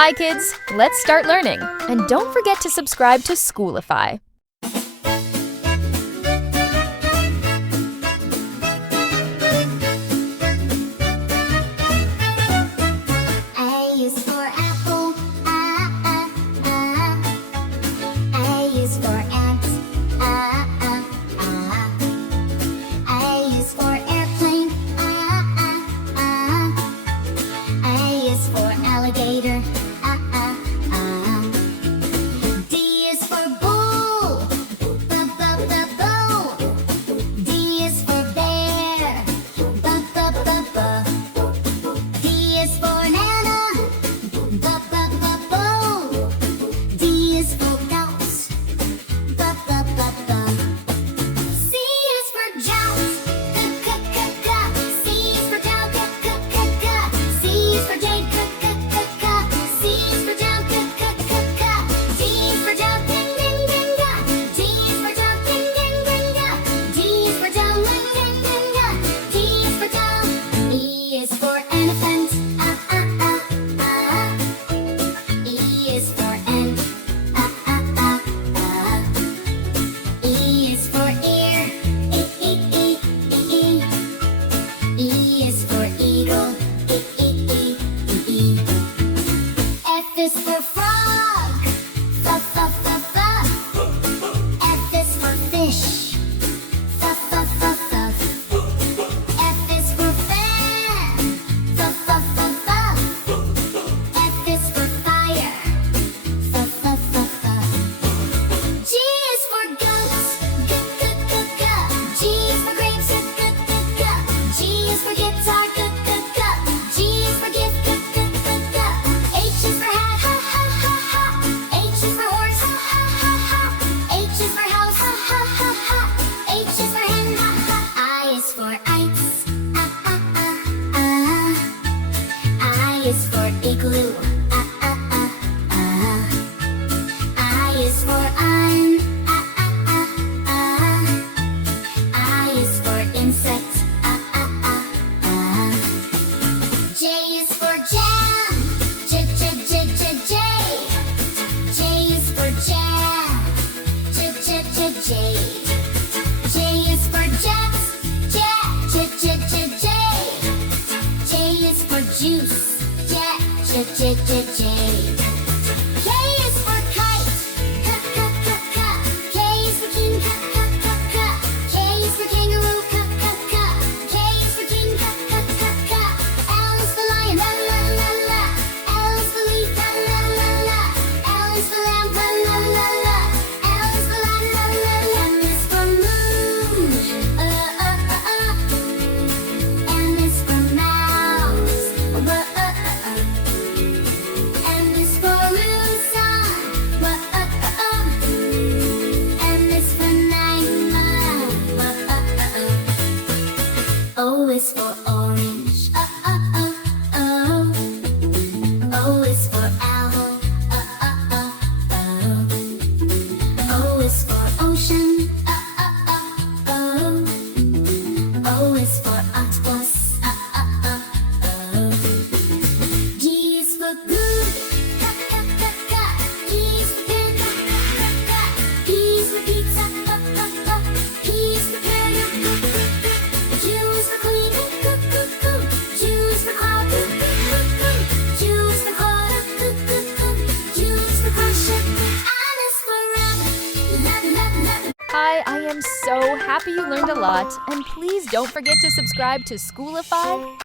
Hi kids, let's start learning. And don't forget to subscribe to Schoolify. A is for apple, A is for ant, A is for airplane, A is for alligator, D is for bull, bull. D is for bear, D is for Nana, bo. D is for mouse, C is for joust, C is for joust, C is for Jane, C is for joust, D is for joust, D is for joust, D is for joust, D is for joust. E is for elephant, E is for ant, E is for ear, E is for eagle, F is for frog, F is for fish, F is for fan, F is for fire, G is for goat, G is for grapes, G is for guitar, G is for gift, H is for hat, H is for horse, H is for house, H is for hen, I is for ice, I is for igloo, I is for iron, I is for insect, J is for jam, J is for jam, J is for jet, J is for juice, J. K is for kite, K is for king, K is for kangaroo, K is for king, L is for lion, L is for leaf, L is for lamb, L is for lamb, M is for moon, M is for mouse, M is for Musa, M is for Nightmare, O is for orange, O is for owl, O is for ocean, O is for octopus, G is for good, P is for pin, P is for pizza, P is for parrot, Q is for queen, Q is for cloud, Q is for quarter, Q is for crochet, R is for rabbit. Hi, I am so happy you learned a lot. And please don't forget to subscribe to Schoolify.